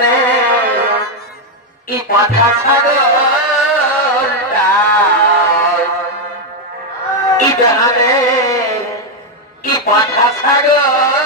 রে ই কথা ছাড়ে ই জাহারে ই কথা ছাড়ে।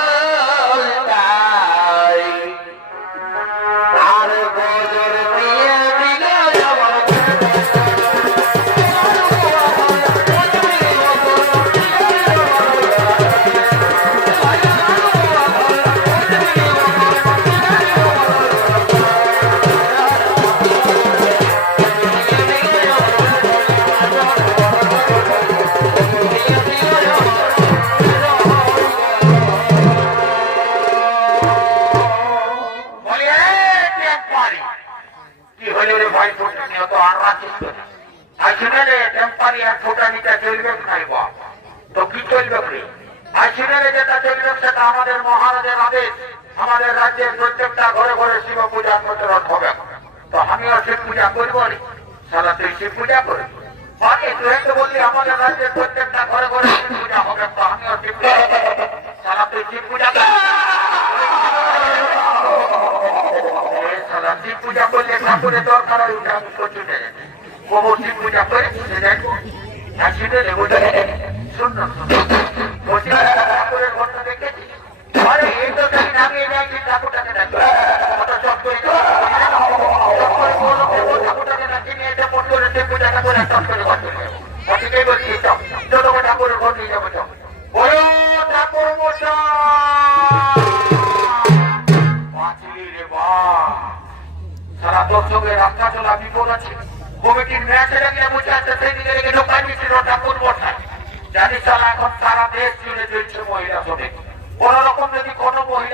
আমাদের রাজ্যের প্রত্যেকটা ঘরে ঘরে শিব পূজার প্রচলন হবে। তো আমিও শিব পূজা করব রে সালা তুই শিব পূজা করবি তুই আমাদের রাজ্যের প্রত্যেকটা ঘরে ঘরে শিব পূজা হবে, তো আমিও শিব পূজা। সালা তুই শিব পূজা পূজা করলে ঠাকুরের দরকার কবর শিব পূজা করে বুঝে ঠাকুরের নিয়ে চল চলা জানি সালা এখন সারা দেশ জুড়ে চলছে মহিলা শ্রমিক কোন রকম যদি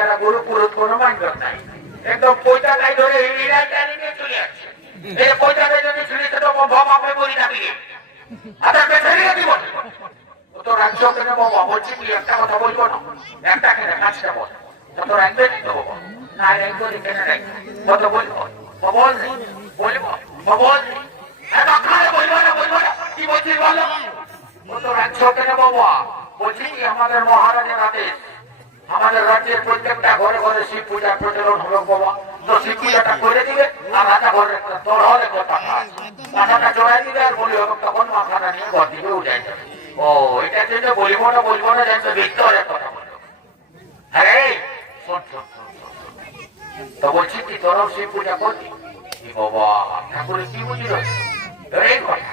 চলছে গরু পুরুত কোনো মাইন্ডক নাই। একদম ধরে হিড়িরাই টানি নিয়ে চলে যাচ্ছে এই পয়সাটা যদি ঝুলিতে তো ভম আপে বলি না আচ্ছা কি বলছিস বলো? রাজ্য কেন বাবা বলছি, আমাদের মহারাজের আদেশ আমাদের রাজ্যের প্রত্যেকটা ঘরে ঘরে শিব পূজার প্রচলন হলো বাবা। তো শিব পূজাটা করে দিবে আর রাজা ঘরে তোর হলে কথা মাথাটা চড়াই দিবে আর বলি হবে তখন মাথাটা নিয়ে ঘর দিকে উঠে যাবে। ও, এটা জন্য বলব না বলব না জানতো ভিতরে কথা বলব শোন। তো বলছি কি তোরাও শিব পূজা করবি? বাবা ঠাকুরে কি বুঝিল এই কথা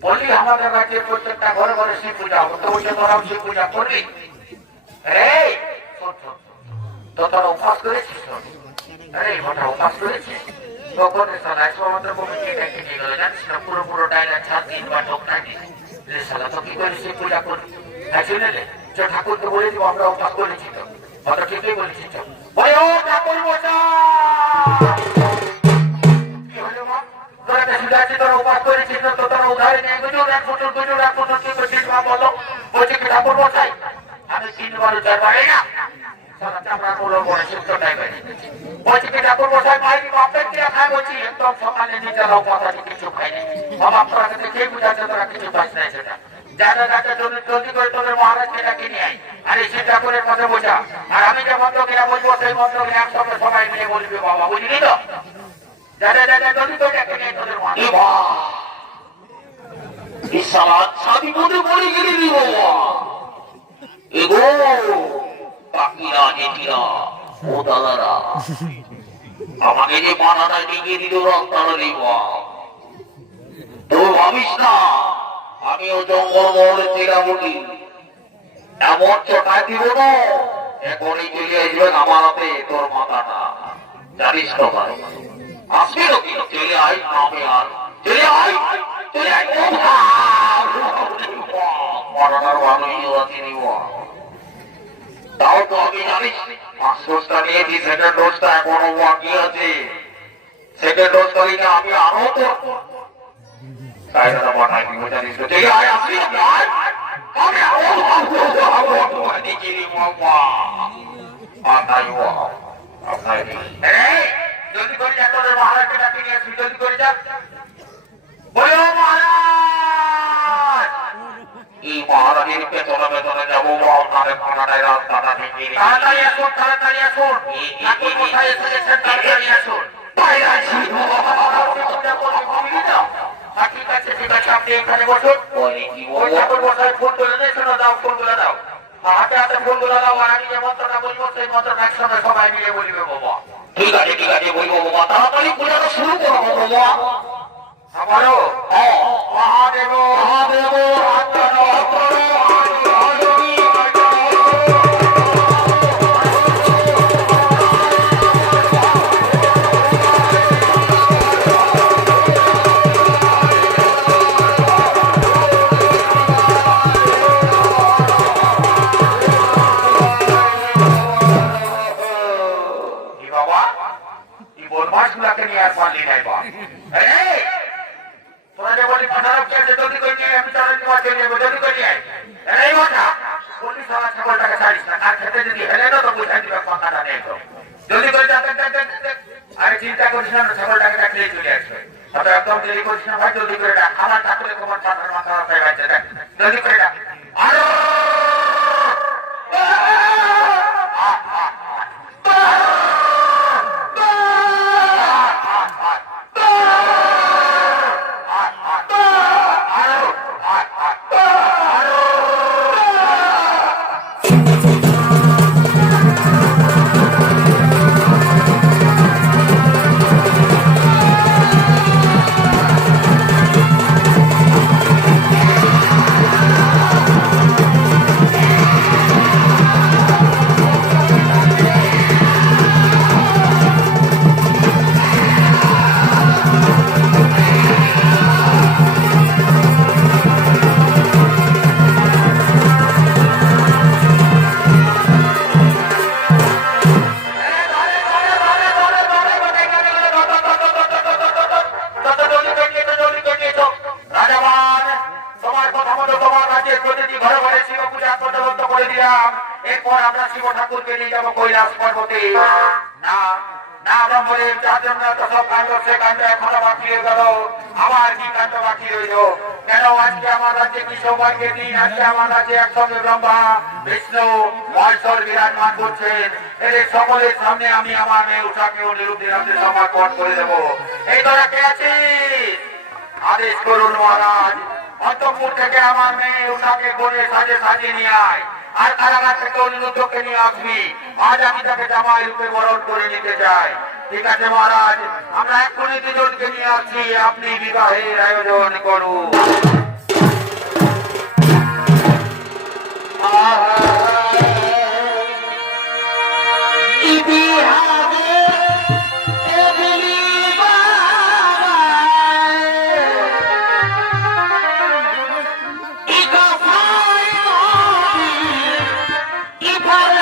বলি আমাদের রাজ্যের প্রত্যেকটা ঘরে ঘরে শিব পূজা হবে, তো বলছে তোরাও শিব পূজা করবি? এই। তো তোরা উপাস করেছিস। আরে ওটা উপাস করেছিস তখন সালা একশো মাত্র কমিটি ডেকে নিয়ে গেল জানিস? না, পুরো পুরো ডায়লা ছাদ বা ঢোক না দিন সালা তো কি করে পূজা করবি? হ্যাঁ ঠাকুর মশাই! আমি তিনবার না। চামড়া গুলো বলে সুস্থটাই বেড়ে বলছি কি ঠাকুর মশাই মাইরি বাপের দিয়ে খাই বলছি, একদম সকালে নিজেরা কথা কিছু খাইনি বাবা তোরা কে বুঝাচ্ছে তোরা কিছু পাস নাই সেটা। যারা যাতে জলদি করে তোদের মহারাজকে ডাকে নিয়ে আয়। আর এই শিব ঠাকুরের কথা বোঝা। আর আমি যে মন্ত্র কিনা বলব, সেই মন্ত্র কিনা একসঙ্গে সবাই মিলে বলবি, বাবা, বুঝলি তো? যারা যারা জলদি করে ডাকে নিয়ে তোদের মহারাজ। এই শালা ছাদি পড়ে গেলি বাবা? এগো! কাকিরা জেঠিরা ও দাদারা আমাকে যে মাথাটা ডিঙিয়ে দিল রাস্তাটা রে তো ভাবিস না আমিও জঙ্গল মহলে চেরামুটি এমন চটায় দিব না এখনই চলে আসবেন আমার হাতে তোর মাথাটা জানিস তো ভাই আসবি নাকি চলে আয় নামে আর চলে আয় চলে আয় মরানোর ভালোই আছে নিবা তো আমি জানিস পাঁচ দশটা নিয়েছি সেটা দশটা এখনও বাকি আছে? সেকেন্ড ডোজ করিনি আমি আরও তো। তাই না বানাই কি মজা তো। আয় আসি আয়। আমি আরও আরও তোমার দিকে নি মামা ও আপনাই এই, জলদি করে যা তোদের মহারাজকে ডাকি নিয়ে আসবি করে যা। বলো মহারাজ! ঠিক আছি, ঠিক আছে আমি যে মন্ত্রটা বলব। সেই মন্ত্রটা একসঙ্গে সবাই মিলে বলবে বাবা বলব। তাড়াতাড়ি পূজাটা শুরু করব বাবা আমারও হ্যাঁ মহাদেব মহাদেব কি জলদি করে যা। আরে চিন্তা করিস না ছাগলটাকে ডাকলেই চলে আসবে। তবে একদম দেরি করিস না, ভাই, জলদি করে ডাক। আমার ঠাকুরের তোমার পাথার মাথা মাথায় বাজছে দেখ। জলদি করে ডাক। এরপর আমরা শিব ঠাকুরকে নিয়ে যাব কৈলাস পর্বতে। না আমার মেয়ে করে আদেশ করুন মহারাজ। অন্তপুর থেকে আমার মেয়ে উষাকে বনে সাজে সাজিয়ে নিয়ে আয়। আর কারাগার থেকে অনিরুদ্ধকে নিয়ে আসবি। আজ আমি তাকে জামাই রূপে বরণ করে নিতে চাই। ঠিক আছে, মহারাজ? আমরা এক্ষুনি দুজনকে নিয়ে আসছি। আপনি বিবাহের আয়োজন করুন। আমার বিহার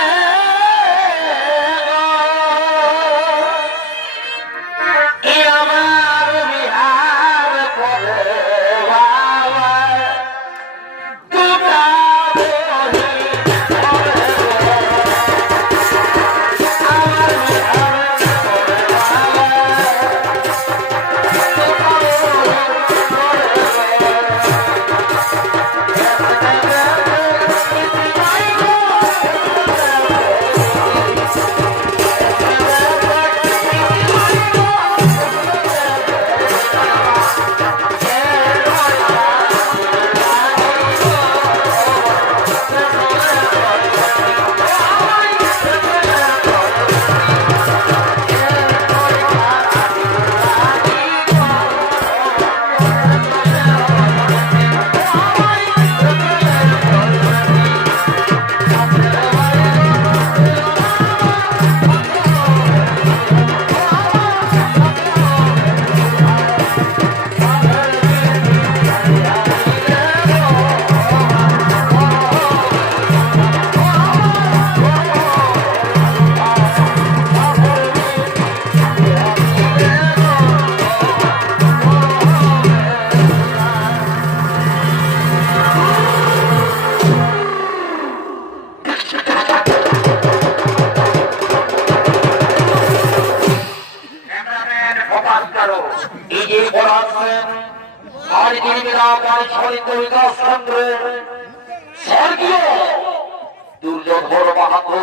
দুর্যোধন মাহাতো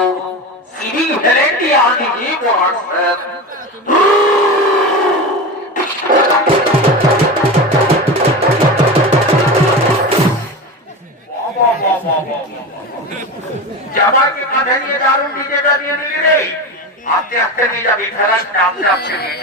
শ্রী ভেলেন্টি আদিজি পড়াচ্ছেন জামাইকে কাঁধে নিয়ে দারুণ ডিজেটা দিয়ে নিলি রে। আস্তে আস্তে নিয়ে যাবি ফেলার আস্তে আস্তে নিয়ে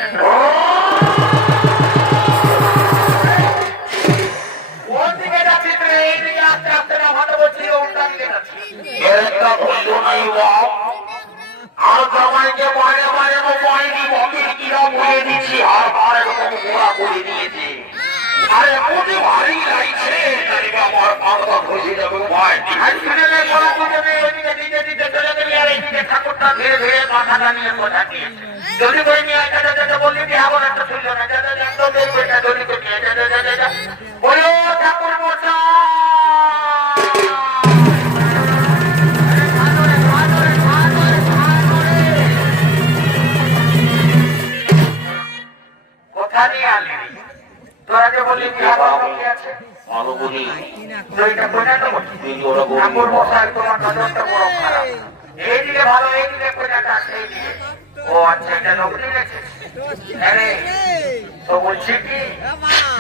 আর কথা নিয়ে আনলি কি আছে? ভালো করি তো এটা তো বলছি ঠাকুর মশাই তোমার নজরটা বড় খারাপ। এইদিকে ভালো এইদিকে কোথাটা আছে এইদিকে ও আচ্ছা এটা নকলি গেছে আরে তো বলছি কি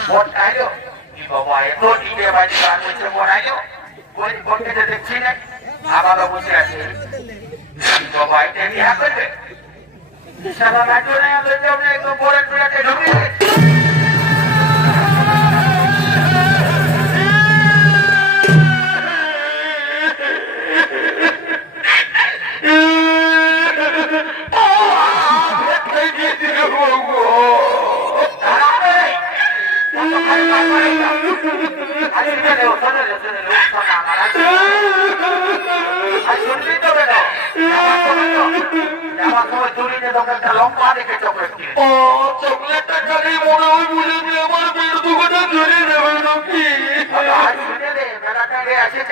ভোট খাইলো। কি বাবা এত ডিজে বাজি গান হচ্ছে মরাইলো ওই ভোটকে তো দেখছি না। আবারও বসে আছে। বাবা এটা বিয়া করবে সারা রাজ্য নেই আমাদের একদম ভোরের পিড়াতে ঢুকে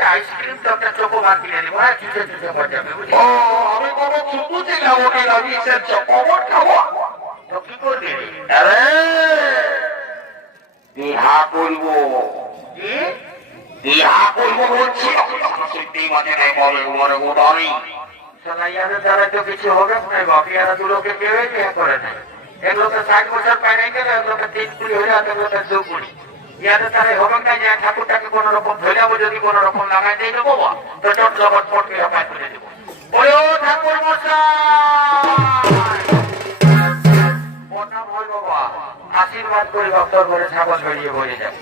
আইসক্রিম তো একটা চকোবার কিনে নেব আর চুষে চুষে ও, আমি কোনো চুপুতে খাব না আমি সে চকমট খাব? বিহা করব বিহা করব বলছি। সত্যি মাঝে নাই বলে মনে গোটারি শালা দ্বারা তো কিছু হবে না বাকি এরা দুলোকে কেউই বিয়ে করে নাই। এগুলোকে ষাট বছর গেলে এগুলোকে তিন কুড়ি হয়ে যাবে এগুলোকে দু কুড়ি। ইয়াদের দ্বারা হবে না যে ঠাকুরটাকে কোন রকম ধরে যাব যদি কোন রকম লাগাই দিয়ে দেবো তো চট জবট পট করে তুলে দেবো। ও ঠাকুর মশাই! আশীর্বাদ করে ভক্তর ঘরে ছাগল বেরিয়ে বলে যায়।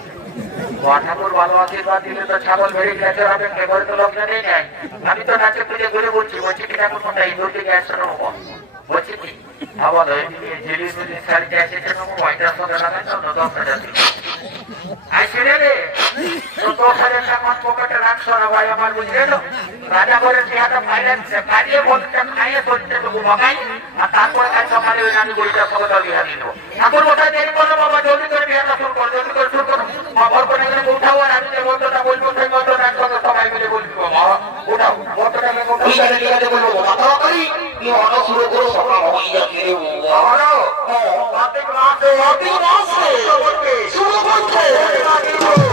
ঠাকুর ভালো আশীর্বাদ দিলে তো ছাগল বেরিয়ে গেছে হবে তো নেই আমি তো নাচে পুজো ঘুরে বলছি বলছি কি ঠাকুর কোনটা নেব বলছি কি? দিবো রে রে। তো দশ পকেটে রাখছো না ভাই আমার বুঝলে তো? রাজা করে চেহারা ফাইন্যান্স কাটিয়ে বলতে, খাইয়ে চলতে তো বাগাই আর তারপরে কাল সকালে ওই আমি গরিটার সঙ্গে দল দিয়ে দেবো। ঠাকুর মশাই, দেরি করো বাবা, জলদি করে বিহাটা শুরু করো, জলদি করে শুরু করো। খবর করে গেলে উঠাও আর আমি যে মন্ত্রটা বলব, সেই মন্ত্রটা একসঙ্গে সবাই মিলে বলবি বাবা উঠাও মন্ত্রটাকে ঠিক আছে বলব মাথা তাড়াতাড়ি কি অটো শুরু করো সকাল হয়ে যাচ্ছে রে বাবা আমারও কার্তিক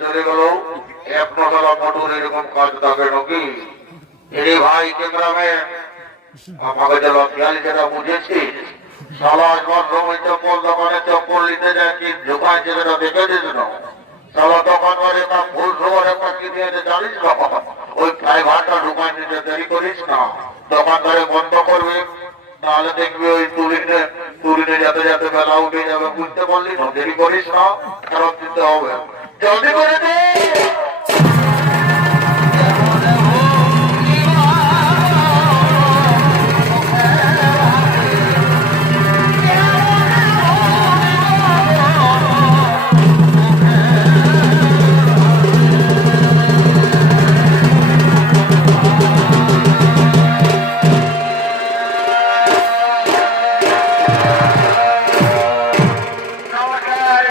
শুরু করছে এক নতলা মোটর এরকম কাজ থাকে নাকি। এরে ভাই ক্যামেরাম্যান আমাকে যে লজ্জাল যেটা বুঝেছিস সালা একবার চপ্পল দোকানে চপ্পল নিতে যায়, কি ঢুকাইছে সেটা দেখে দিস সালা দোকান করে তা ভুল সময় একটা কি দিয়েছে জানিস না? ওই ড্রাইভারটা ঢুকাই নিতে দেরি করিস না। দোকান ধরে বন্ধ করবে তাহলে দেখবি ওই তুরিনে তুরিনে যাতে যাতে বেলা উঠে যাবে, বুঝতে পারলি না? দেরি করিস না, ফেরত দিতে হবে। জলদি করে দে।